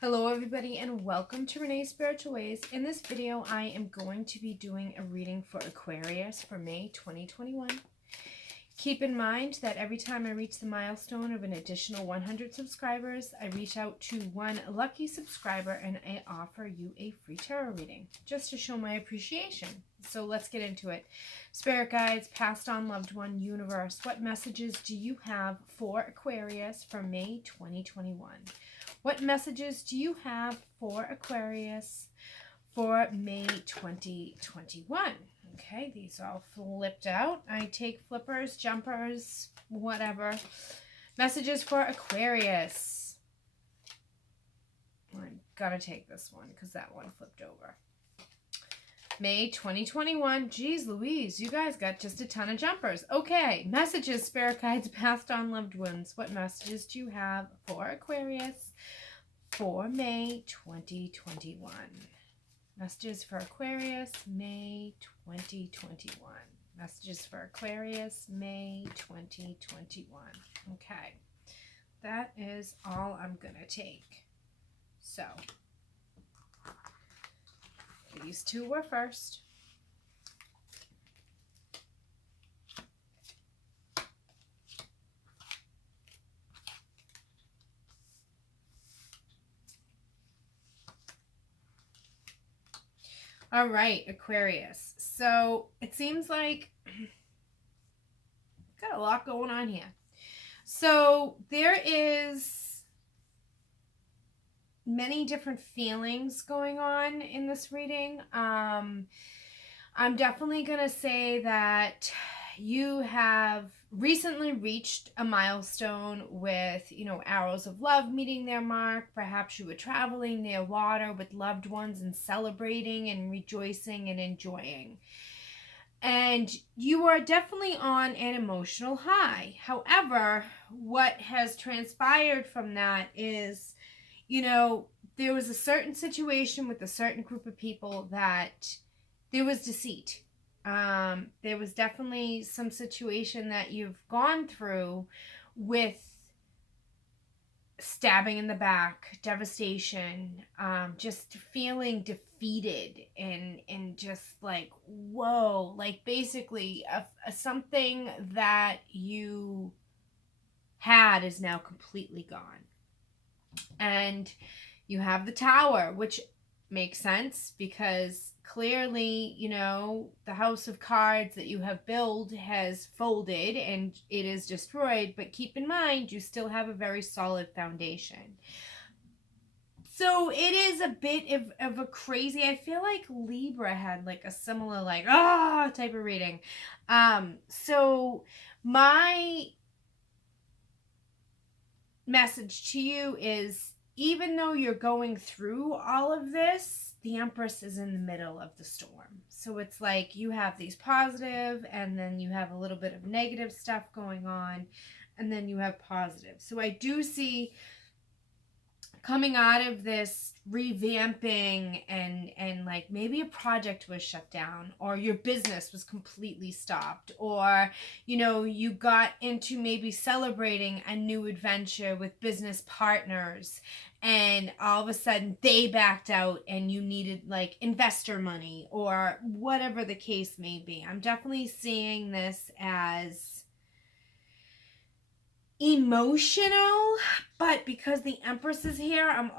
Hello everybody and welcome to Renee's Spiritual Ways. In this video I am going to be doing a reading for Aquarius for May 2021. Keep in mind that every time I reach the milestone of an additional 100 subscribers, I reach out to one lucky subscriber and I offer you a free tarot reading just to show my appreciation. So let's get into it. Spirit guides, passed on loved one, universe, what messages do you have for Aquarius for May 2021? What messages do you have for Aquarius for May 2021? Okay, these are all flipped out. I take flippers, jumpers, whatever. Messages for Aquarius. I'm gonna take this one because that one flipped over. May 2021. Geez Louise, you guys got just a ton of jumpers. Okay, messages, spirit guides, passed on loved ones. What messages do you have for Aquarius for May 2021? Messages for Aquarius, May 2021. Messages for Aquarius, May 2021. Okay, that is all I'm going to take. So, these two were first. All right, Aquarius. So it seems like got a lot going on here. So there is many different feelings going on in this reading. I'm definitely going to say that you have recently reached a milestone with, arrows of love meeting their mark. Perhaps you were traveling near water with loved ones and celebrating and rejoicing and enjoying. And you are definitely on an emotional high. However, what has transpired from that is, there was a certain situation with a certain group of people that there was deceit. There was definitely some situation that you've gone through with stabbing in the back, devastation, just feeling defeated and just like, whoa, like basically something that you had is now completely gone. And you have the Tower, which makes sense because clearly, the house of cards that you have built has folded and it is destroyed. But keep in mind, you still have a very solid foundation. So it is a bit of a crazy, I feel like Libra had like a similar type of reading. So my message to you is, even though you're going through all of this, the Empress is in the middle of the storm. So it's like you have these positive and then you have a little bit of negative stuff going on and then you have positive. So I do see coming out of this revamping and like maybe a project was shut down or your business was completely stopped or you got into maybe celebrating a new adventure with business partners and all of a sudden they backed out and you needed like investor money or whatever the case may be. I'm definitely seeing this as emotional, but because the Empress is here, I'm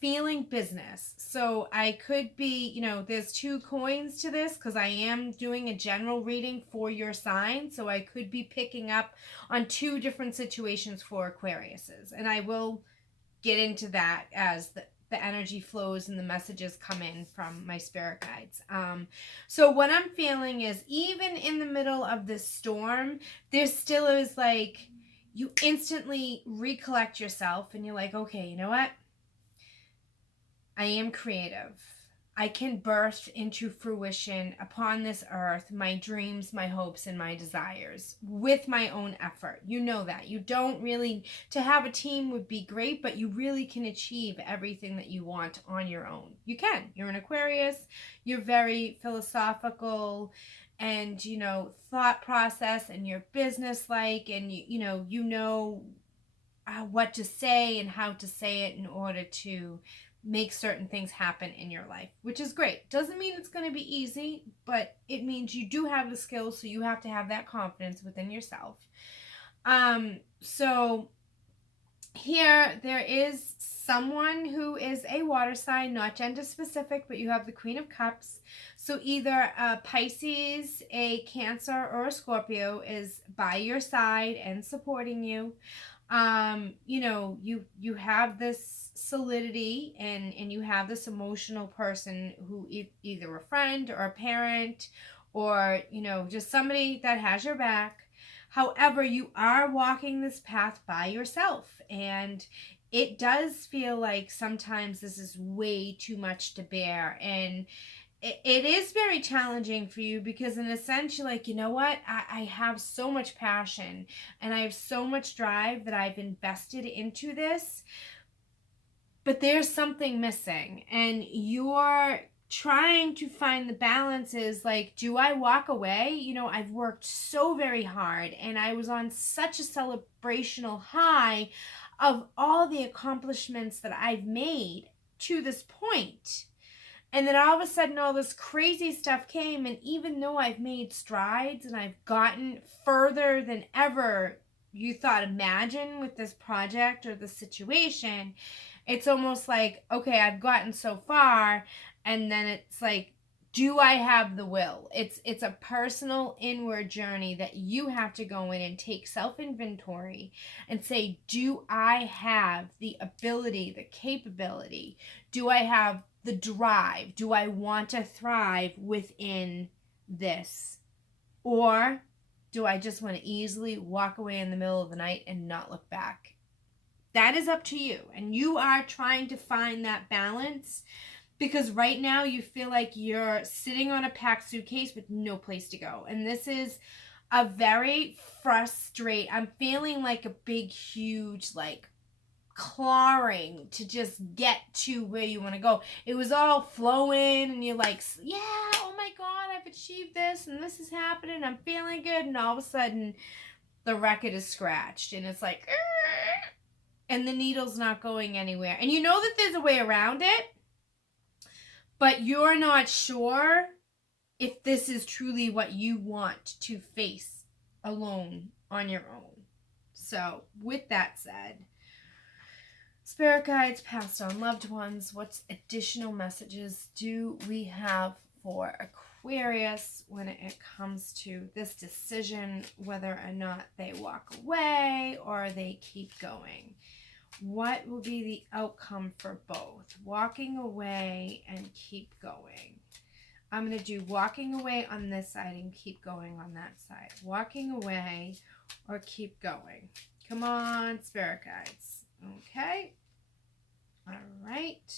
feeling business. So I could be, there's two coins to this because I am doing a general reading for your sign. So I could be picking up on two different situations for Aquariuses. And I will get into that as the energy flows and the messages come in from my spirit guides. So what I'm feeling is, even in the middle of this storm, there still is like, you instantly recollect yourself and you're like, okay, you know what? I am creative. I can birth into fruition upon this earth my dreams, my hopes, and my desires with my own effort. You know that. You don't really, to have a team would be great, but you really can achieve everything that you want on your own. You can. You're an Aquarius. You're very philosophical and, thought process, and you're business-like, and, you know what to say and how to say it in order to make certain things happen in your life, which is great. Doesn't mean it's going to be easy, but it means you do have the skills, so you have to have that confidence within yourself. So here there is someone who is a water sign, not gender specific, but you have the Queen of Cups. So either a Pisces, a Cancer, or a Scorpio is by your side and supporting you. You know, you have this solidity and you have this emotional person who either a friend or a parent or, you know, just somebody that has your back. However, you are walking this path by yourself, and it does feel like sometimes this is way too much to bear, and it is very challenging for you because in a sense you're like, you know what, I have so much passion and I have so much drive that I've invested into this, but there's something missing, and you're trying to find the balance. Is like, do I walk away? You know, I've worked so very hard and I was on such a celebrational high of all the accomplishments that I've made to this point. And then all of a sudden all this crazy stuff came, and even though I've made strides and I've gotten further than ever you thought imagine with this project or the situation, it's almost like, okay, I've gotten so far, and then it's like, do I have the will? It's a personal inward journey that you have to go in and take self-inventory and say, do I have the ability, the capability? Do I have the drive? Do I want to thrive within this? Or do I just want to easily walk away in the middle of the night and not look back? That is up to you. And you are trying to find that balance, because right now you feel like you're sitting on a packed suitcase with no place to go. And this is a very I'm feeling like a big, huge, like, clawing to just get to where you want to go. It was all flowing and you're like, yeah, oh my God, I've achieved this and this is happening. I'm feeling good. And all of a sudden the record is scratched and it's like, and the needle's not going anywhere. And you know that there's a way around it, but you're not sure if this is truly what you want to face alone on your own. So with that said, spirit guides, passed on loved ones, what additional messages do we have for Aquarius when it comes to this decision, whether or not they walk away or they keep going? What will be the outcome for both? Walking away and keep going. I'm going to do walking away on this side and keep going on that side. Walking away or keep going. Come on, spirit guides. Okay. All right.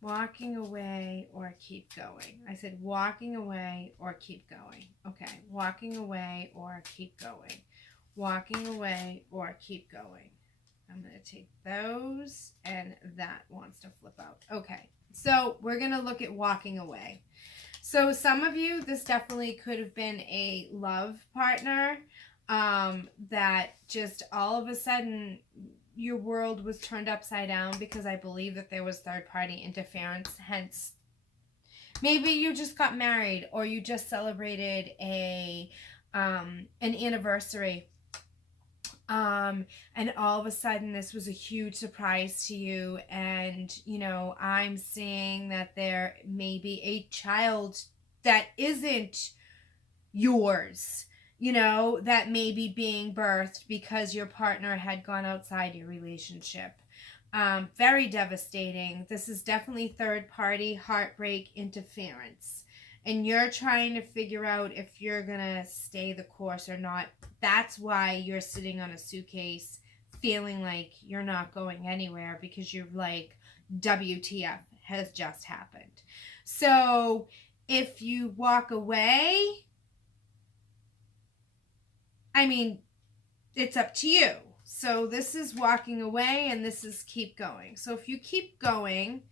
Walking away or keep going. I said walking away or keep going. Okay. Walking away or keep going. Walking away or keep going. I'm going to take those, and that wants to flip out. Okay. So we're going to look at walking away. So some of you, this definitely could have been a love partner that just all of a sudden your world was turned upside down because I believe that there was third-party interference. Hence, maybe you just got married or you just celebrated an anniversary. And all of a sudden this was a huge surprise to you, and you know, I'm seeing that there may be a child that isn't yours, you know, that may be being birthed because your partner had gone outside your relationship. Very devastating. This is definitely third party heartbreak interference. And you're trying to figure out if you're going to stay the course or not. That's why you're sitting on a suitcase feeling like you're not going anywhere, because you're like, WTF has just happened. So if you walk away, I mean, it's up to you. So this is walking away and this is keep going. So if you keep going,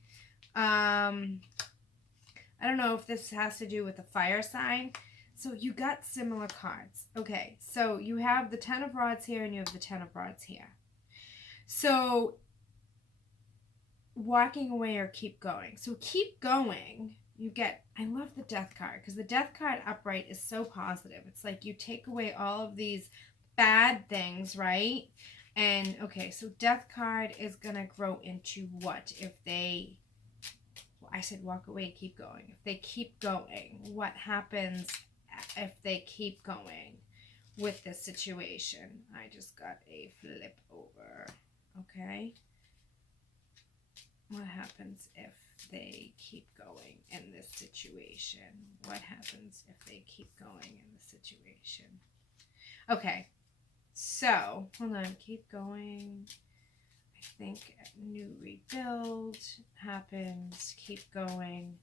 I don't know if this has to do with the fire sign. So you got similar cards. Okay, so you have the Ten of Rods here and you have the Ten of Rods here. So walking away or keep going. So keep going. You get, I love the Death card because the Death card upright is so positive. It's like you take away all of these bad things, right? And okay, so Death card is going to grow into what? If they, well, I said walk away, keep going. If they keep going, what happens if they keep going with this situation? I just got a flip over. Okay. What happens if they keep going in this situation? What happens if they keep going in the situation? Okay, so hold on, keep going. I think a new rebuild happens. Keep going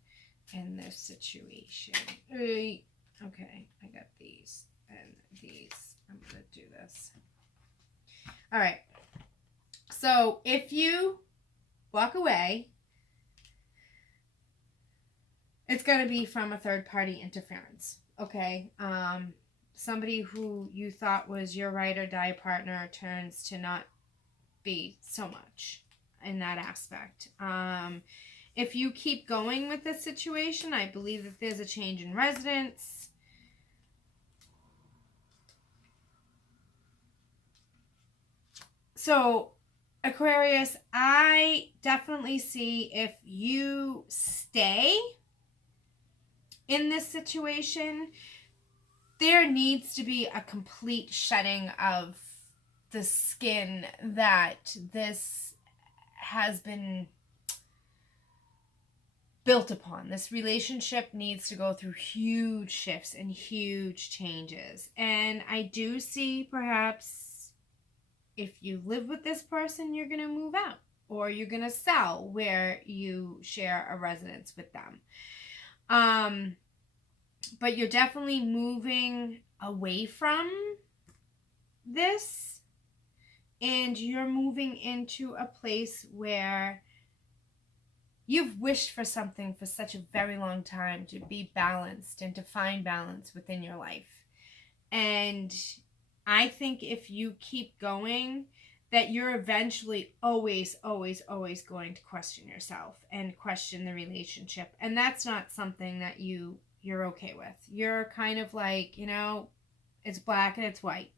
in this situation. Okay, I got these and these. I'm gonna do this. All right. So if you walk away, it's going to be from a third-party interference, okay? Somebody who you thought was your ride or die partner turns to not be so much in that aspect. If you keep going with this situation, I believe that there's a change in residence. So Aquarius, I definitely see if you stay in this situation, there needs to be a complete shedding of the skin that this has been built upon. This relationship needs to go through huge shifts and huge changes. And I do see perhaps if you live with this person, you're going to move out or you're going to sell where you share a residence with them. But you're definitely moving away from this and you're moving into a place where you've wished for something for such a very long time, to be balanced and to find balance within your life. And I think if you keep going, that you're eventually always going to question yourself and question the relationship. And that's not something that you're okay with. You're kind of like, it's black and it's white.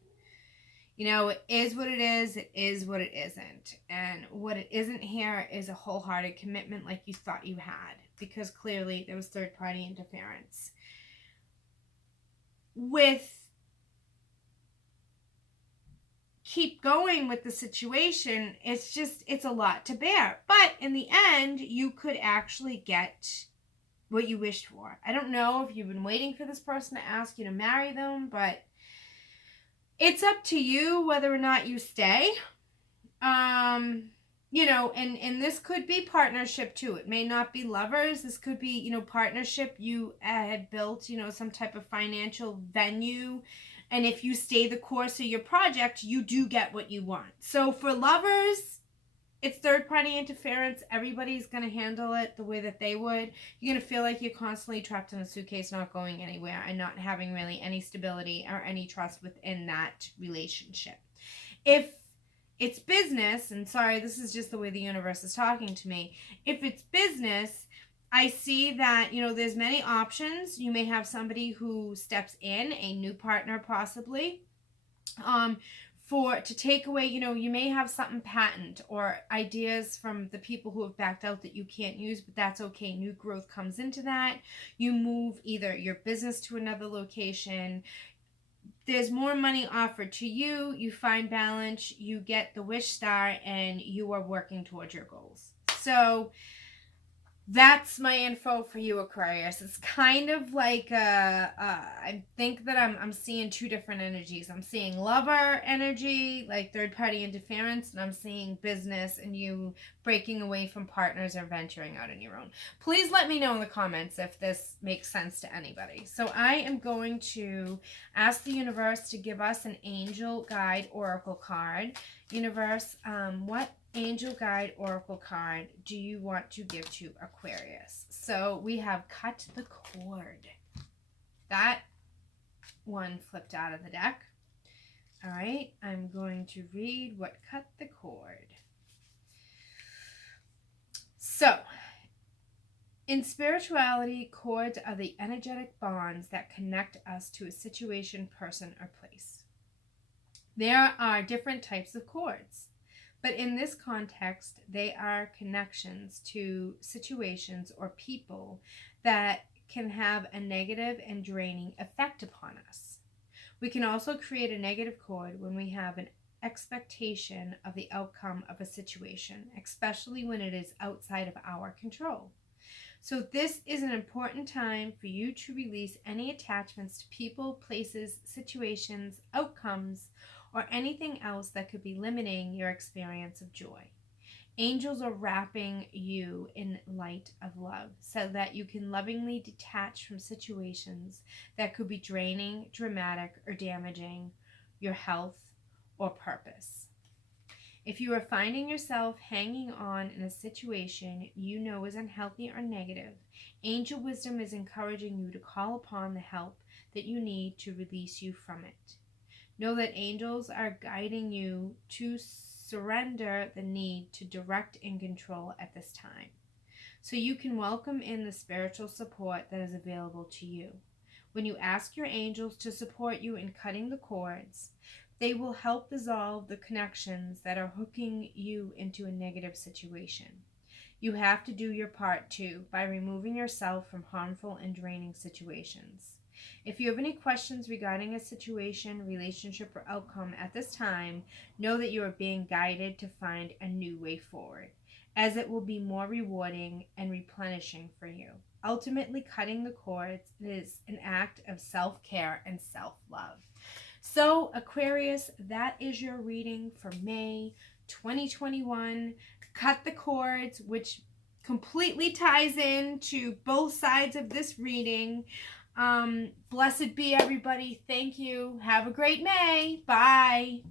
It is what it is what it isn't. And what it isn't here is a wholehearted commitment like you thought you had, because clearly there was third-party interference. With keep going with the situation, it's a lot to bear. But in the end, you could actually get what you wished for. I don't know if you've been waiting for this person to ask you to marry them, but it's up to you whether or not you stay. And this could be partnership too. It may not be lovers. This could be, partnership. You had built, some type of financial venue. And if you stay the course of your project, you do get what you want. So for lovers, it's third-party interference. Everybody's going to handle it the way that they would. You're going to feel like you're constantly trapped in a suitcase, not going anywhere, and not having really any stability or any trust within that relationship. If it's business, and sorry, this is just the way the universe is talking to me. If it's business, I see that, there's many options. You may have somebody who steps in, a new partner possibly, to take away, you may have something patent or ideas from the people who have backed out that you can't use, but that's okay. New growth comes into that. You move either your business to another location. There's more money offered to you. You find balance. You get the wish star and you are working towards your goals. So that's my info for you, Aquarius. It's kind of like I think that I'm seeing two different energies. I'm seeing lover energy, like third-party interference, and I'm seeing business and you breaking away from partners or venturing out on your own. Please let me know in the comments if this makes sense to anybody. So I am going to ask the universe to give us an angel guide oracle card. Universe, what angel guide oracle card do you want to give to Aquarius? So we have cut the cord. That one flipped out of the deck. All right, I'm going to read what cut the cord. So, in spirituality, cords are the energetic bonds that connect us to a situation, person, or place. There are different types of cords, but in this context, they are connections to situations or people that can have a negative and draining effect upon us. We can also create a negative cord when we have an expectation of the outcome of a situation, especially when it is outside of our control. So this is an important time for you to release any attachments to people, places, situations, outcomes, or anything else that could be limiting your experience of joy. Angels are wrapping you in light of love so that you can lovingly detach from situations that could be draining, dramatic, or damaging your health or purpose. If you are finding yourself hanging on in a situation you know is unhealthy or negative, angel wisdom is encouraging you to call upon the help that you need to release you from it. Know that angels are guiding you to surrender the need to direct and control at this time, so you can welcome in the spiritual support that is available to you. When you ask your angels to support you in cutting the cords, they will help dissolve the connections that are hooking you into a negative situation. You have to do your part too by removing yourself from harmful and draining situations. If you have any questions regarding a situation, relationship, or outcome at this time, know that you are being guided to find a new way forward, as it will be more rewarding and replenishing for you. Ultimately, cutting the cords is an act of self-care and self-love. So, Aquarius, that is your reading for May 2021. Cut the cords, which completely ties in to both sides of this reading. Blessed be everybody. Thank you. Have a great May. Bye.